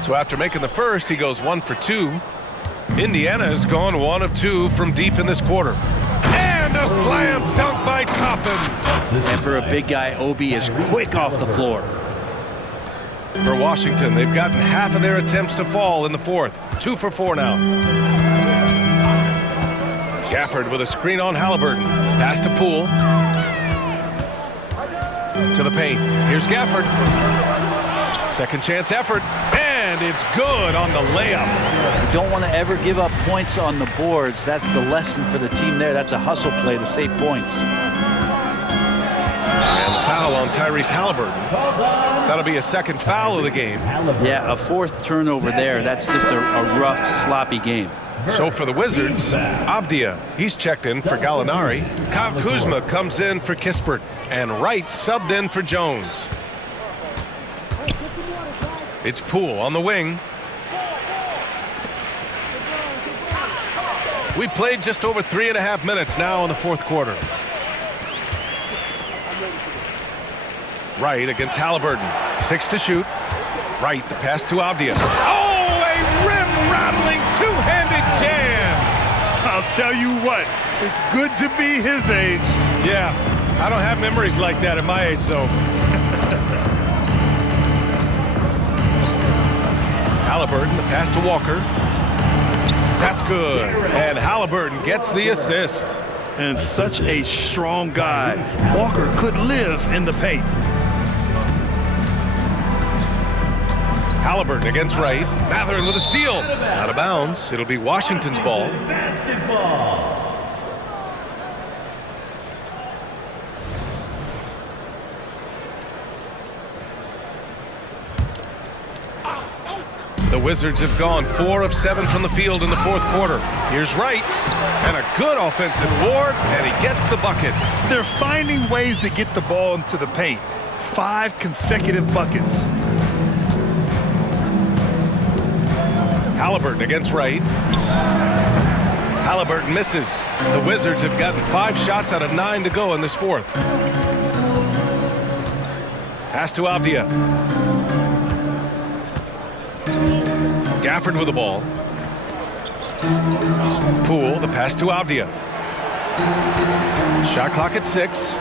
So after making the first, he goes 1 for 2. Indiana has gone 1 of 2 from deep in this quarter. And a slam dunk by Toppin. And for a big guy, Obi is quick off the floor. For Washington, they've gotten half of their attempts to fall in the fourth. 2 for 4 now. Gafford with a screen on Halliburton. Pass to Poole. To the paint. Here's Gafford. Second chance effort. And it's good on the layup. You don't want to ever give up points on the boards. That's the lesson for the team there. That's a hustle play to save points. And the foul on Tyrese Halliburton. That'll be a second foul of the game. Yeah, a 4th turnover there. That's just a rough, sloppy game. So for the Wizards, Avdia, he's checked in for Gallinari. Kyle Kuzma comes in for Kispert. And Wright subbed in for Jones. It's Poole on the wing. We played just over 3.5 minutes now in the fourth quarter. Wright against Halliburton. 6 to shoot. Wright, the pass to Avdia. Oh, a rim-rattling two-handed jam. I'll tell you what, it's good to be his age. Yeah, I don't have memories like that at my age, though. Halliburton, the pass to Walker. That's good. And Halliburton gets the assist. And such a strong guy. Walker could live in the paint. Halliburton against right. Mathurin with a steal. Out of bounds. It'll be Washington's ball. Basketball. The Wizards have gone 4 of 7 from the field in the fourth quarter. Here's Wright, and a good offensive board, and he gets the bucket. They're finding ways to get the ball into the paint. 5 consecutive buckets. Halliburton against Wright. Halliburton misses. The Wizards have gotten 5 shots out of 9 to go in this fourth. Pass to Avdia. Gafford with the ball. Poole, the pass to Avdia. Shot clock at 6.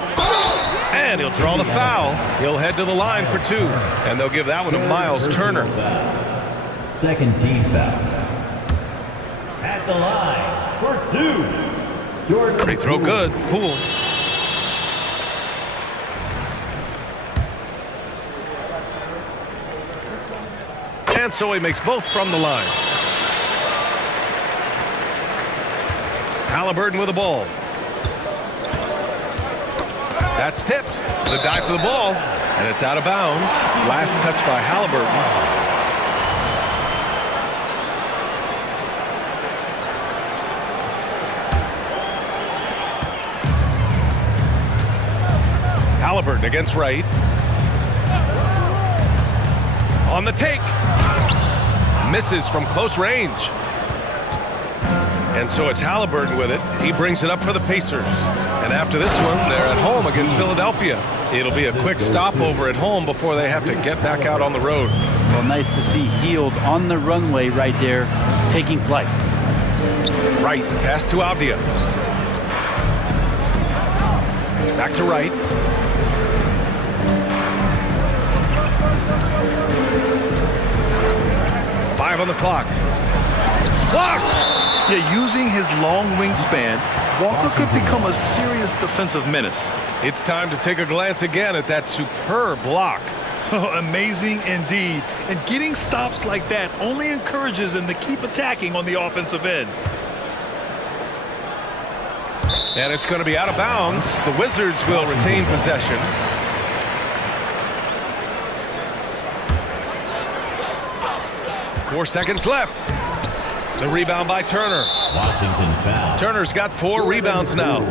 And he'll draw the foul. He'll head to the line for 2. And they'll give that one to Miles Turner. Second team foul. At the line for 2. Jordan. Free throw good. Poole. And so he makes both from the line. Halliburton with the ball. That's tipped. The dive for the ball. And it's out of bounds. Last touch by Halliburton. Halliburton against Wright. On the take. Misses from close range. And so it's Halliburton with it. He brings it up for the Pacers. And after this one, they're at home against Philadelphia. It'll be a quick stopover at home before they have to get back out on the road. Well, nice to see Hield on the runway right there, taking flight. Wright, pass to Avdia. Back to Wright. Five on the clock. Yeah, using his long wingspan, Walker could become a serious defensive menace. It's time to take a glance again at that superb block. Amazing indeed. And getting stops like that only encourages them to keep attacking on the offensive end. And it's going to be out of bounds. The Wizards will retain possession. Four seconds left. The rebound by Turner. Washington foul. Turner's got 4 rebounds now.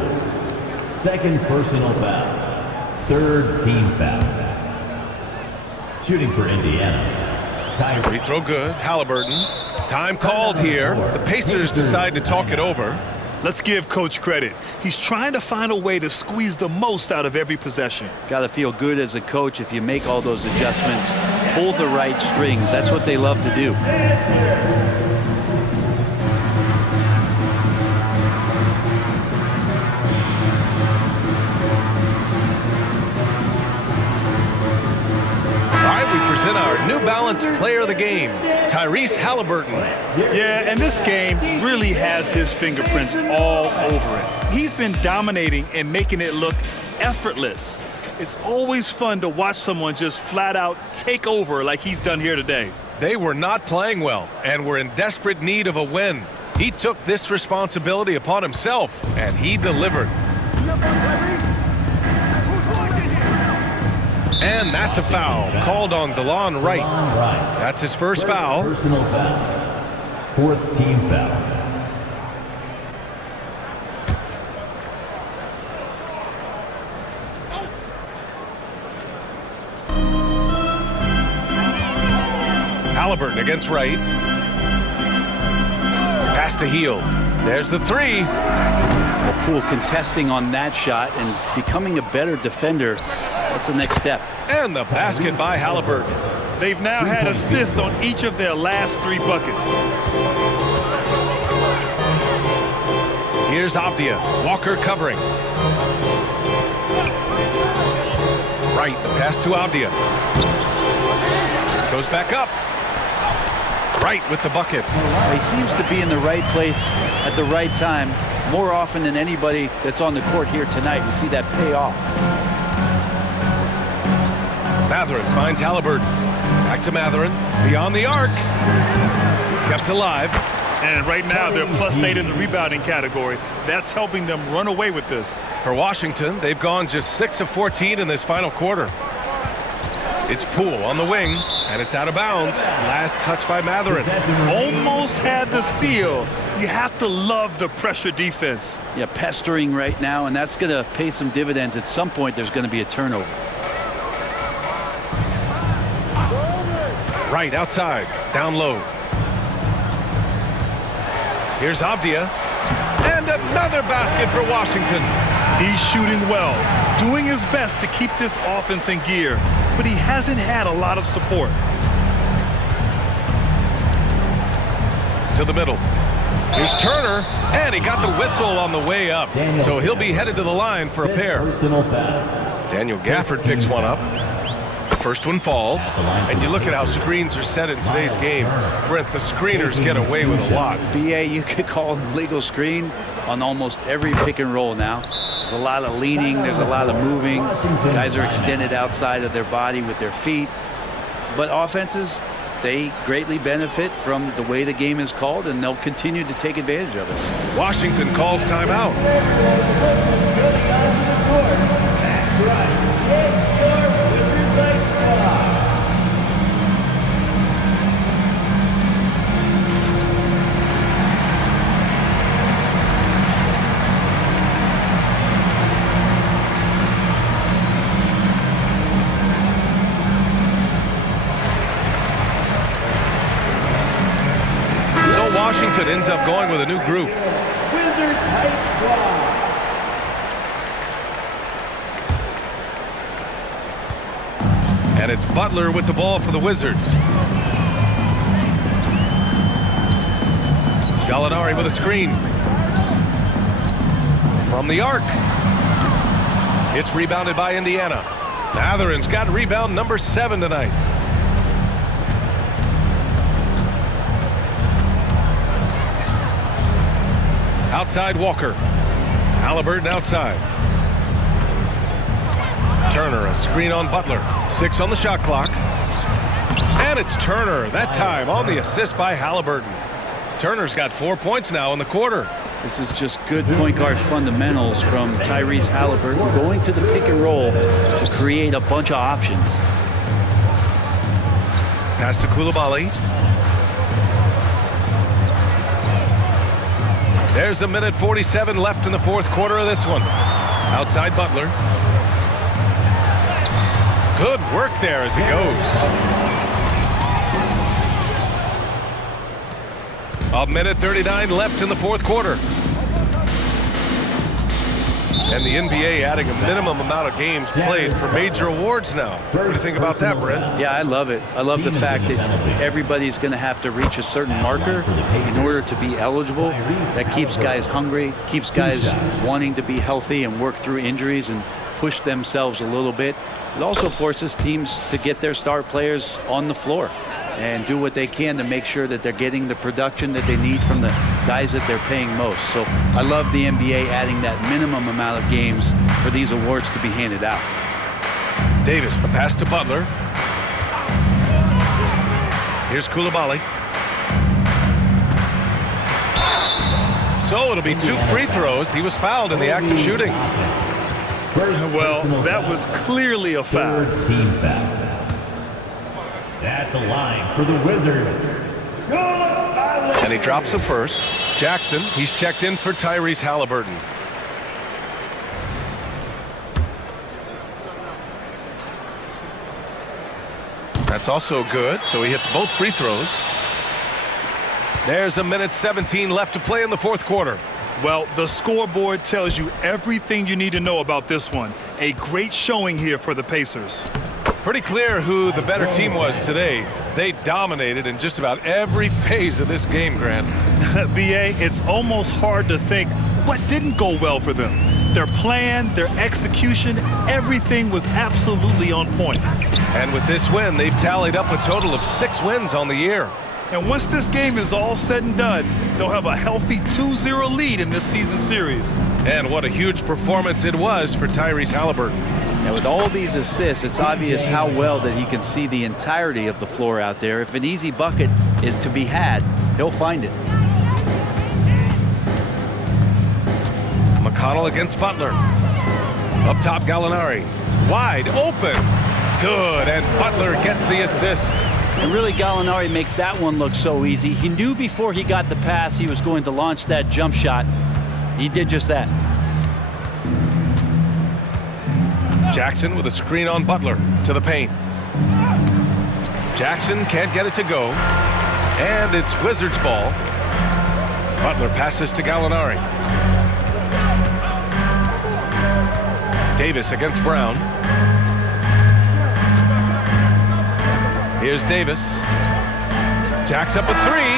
Second personal foul. Third team foul. Shooting for Indiana. Free throw good. Halliburton. Time called here. The Pacers decide to talk it over. Let's give Coach credit. He's trying to find a way to squeeze the most out of every possession. Got to feel good as a coach if you make all those adjustments. Pull the right strings. That's what they love to do. Present our New Balance Player of the Game, Tyrese Halliburton. Yeah, and this game really has his fingerprints all over it. He's been dominating and making it look effortless. It's always fun to watch someone just flat out take over like he's done here today. They were not playing well and were in desperate need of a win. He took this responsibility upon himself, and he delivered. And that's a foul called on DeLon Wright. That's his first foul. Personal foul. Fourth team foul. Halliburton against Wright. Pass to Hield. There's the 3. Well, Poole contesting on that shot and becoming a better defender. That's the next step. And the basket by Halliburton. They've now had assists on each of their last 3 buckets. Here's Avdia. Walker covering. Wright, the pass to Avdia. Goes back up. Wright with the bucket. He seems to be in the right place at the right time more often than anybody that's on the court here tonight. We see that pay off. Mathurin finds Halliburton. Back to Matherin. Beyond the arc. Kept alive. And right now, they're +8 in the rebounding category. That's helping them run away with this. For Washington, they've gone just 6 of 14 in this final quarter. It's Poole on the wing, and it's out of bounds. Last touch by Matherin. Almost had the steal. You have to love the pressure defense. Yeah, pestering right now, and that's going to pay some dividends. At some point, there's going to be a turnover. Right outside, down low. Here's Avdia, and another basket for Washington. He's shooting well, doing his best to keep this offense in gear, but he hasn't had a lot of support. To the middle. Here's Turner, and he got the whistle on the way up. So he'll be headed to the line for a pair. Daniel Gafford picks one up. The first one falls, and you look at how screens are set in today's game. Brent, the screeners get away with a lot. BA, you could call an illegal screen on almost every pick and roll now. There's a lot of leaning, there's a lot of moving. Guys are extended outside of their body with their feet. But offenses, they greatly benefit from the way the game is called, and they'll continue to take advantage of it. Washington calls timeout. That's right. It's your Wizards Ice Clock. So Washington ends up going with a new group. Wizards Ice Clock. And it's Butler with the ball for the Wizards. Gallinari with a screen. From the arc. It's rebounded by Indiana. Matherin's got rebound number 7 tonight. Outside Walker. Halliburton outside. Turner, a screen on Butler. 6 on the shot clock. And it's Turner, that time on the assist by Halliburton. Turner's got 4 points now in the quarter. This is just good point guard fundamentals from Tyrese Halliburton, going to the pick and roll to create a bunch of options. Pass to Coulibaly. There's a minute 47 left in the fourth quarter of this one. Outside Butler. Good work there as he goes. A minute 39 left in the fourth quarter. And the NBA adding a minimum amount of games played for major awards now. What do you think about that, Brent? Yeah, I love it. I love the fact that everybody's going to have to reach a certain marker in order to be eligible. That keeps guys hungry, keeps guys wanting to be healthy and work through injuries and push themselves a little bit. It also forces teams to get their star players on the floor and do what they can to make sure that they're getting the production that they need from the guys that they're paying most. So I love the NBA adding that minimum amount of games for these awards to be handed out. Davis, the pass to Butler. Here's Coulibaly. So it'll be 2 free throws. He was fouled in the act of shooting. Well, that was clearly a foul. Team foul. At the line for the Wizards. And he drops the first. Jackson, he's checked in for Tyrese Halliburton. That's also good, so he hits both free throws. There's a minute 17 left to play in the fourth quarter. Well, the scoreboard tells you everything you need to know about this one. A great showing here for the Pacers. Pretty clear who the better team was today. They dominated in just about every phase of this game, Grant. BA, it's almost hard to think what didn't go well for them. Their plan, their execution, everything was absolutely on point. And with this win, they've tallied up a total of 6 wins on the year. And once this game is all said and done, they'll have a healthy 2-0 lead in this season series. And what a huge performance it was for Tyrese Halliburton. And with all these assists, it's obvious how well that he can see the entirety of the floor out there. If an easy bucket is to be had, he'll find it. McConnell against Butler. Up top, Gallinari. Wide open. Good, and Butler gets the assist. And really, Gallinari makes that one look so easy. He knew before he got the pass he was going to launch that jump shot. He did just that. Jackson with a screen on Butler to the paint. Jackson can't get it to go. And it's Wizards ball. Butler passes to Gallinari. Davis against Brown. Here's Davis. Jacks up a three.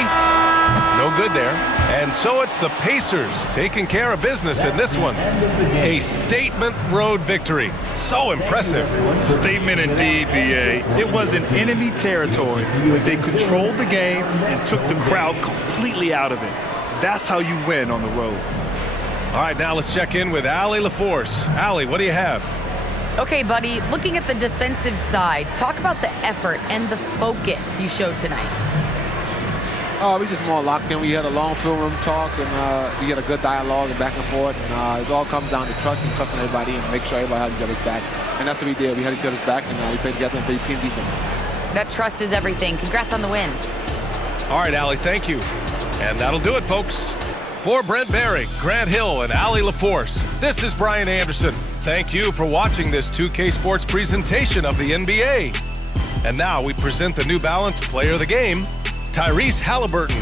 No good there. And so it's the Pacers taking care of business in this one. A statement road victory. So impressive. Statement indeed, B.A. It was in enemy territory, but they controlled the game and took the crowd completely out of it. That's how you win on the road. All right, now let's check in with Allie LaForce. Allie, what do you have? Okay, buddy, looking at the defensive side, talk about the effort and the focus you showed tonight. We just more locked in. We had a long film room talk, and we had a good dialogue and back and forth. And it all comes down to trust and trusting everybody and make sure everybody has each other's back. And that's what we did. We had each other's back, and we played together and played team defense. That trust is everything. Congrats on the win. All right, Allie, thank you. And that'll do it, folks. For Brent Barry, Grant Hill, and Allie LaForce, this is Brian Anderson. Thank you for watching this 2K Sports presentation of the NBA. And now we present the New Balance Player of the Game, Tyrese Halliburton.